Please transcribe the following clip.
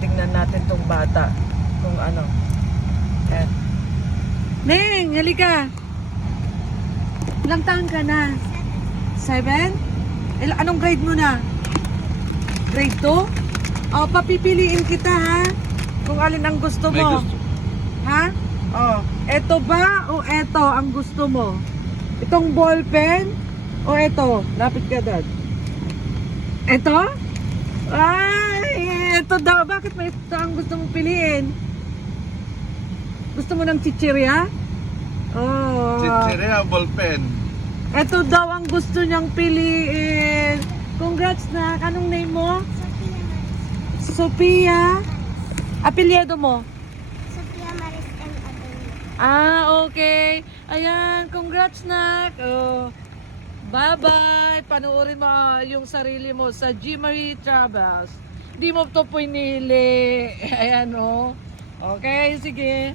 Titingnan natin tong bata. Kung ano. Ayan. Neng, halika. Ilang taon ka na? Seven? Il- anong grade mo na? Grade 2? O, papipiliin kita ha. Kung alin ang gusto May mo. gusto. Ha? Oh, eto ba o eto ang gusto mo? Itong ball pen o eto? Lapit ka dad. Eto? Ay, eto daw. Bakit may ito ang gusto mong piliin? Gusto mo ng chichirya? Oh. Chichirea ballpen. Eto daw ang gusto niyang piliin. Congrats na. Anong name mo? Sophia. Apelyido mo? Sophia Maris M. Ah, okay. Ayan, congrats na. Oh. Bye-bye. Panoorin mo ah, yung sarili mo sa G. Marie Travels. Di mo to pinili. Ayan, oh. Okay, sige.